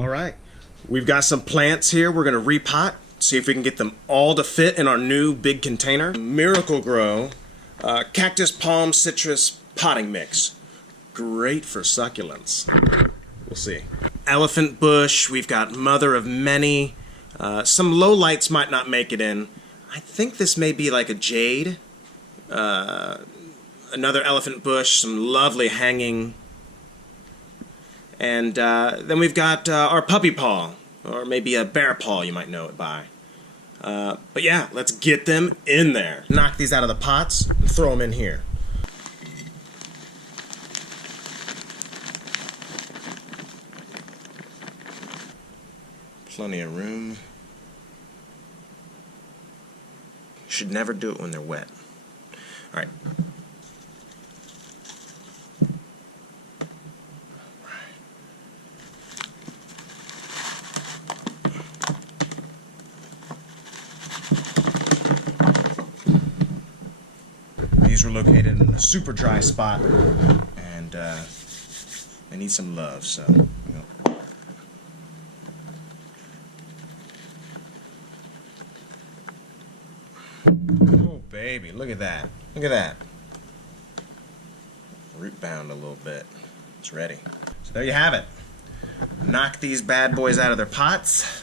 All right, we've got some plants here. We're gonna repot, see if we can get them all to fit in our new big container. Miracle Grow cactus palm citrus potting mix. Great for succulents. We'll see. Elephant bush, we've got mother of many. Some low lights might not make it in. I think this may be like a jade. Another elephant bush, some lovely hanging. And then we've got our puppy paw, or maybe a bear paw you might know it by. But yeah, let's get them in there. Knock these out of the pots and throw them in here. Plenty of room. Should never do it when they're wet. All right. These were located in a super dry spot, and they need some love, so oh baby, look at that. Look at that. Root bound a little bit. It's ready. So there you have it. Knock these bad boys out of their pots.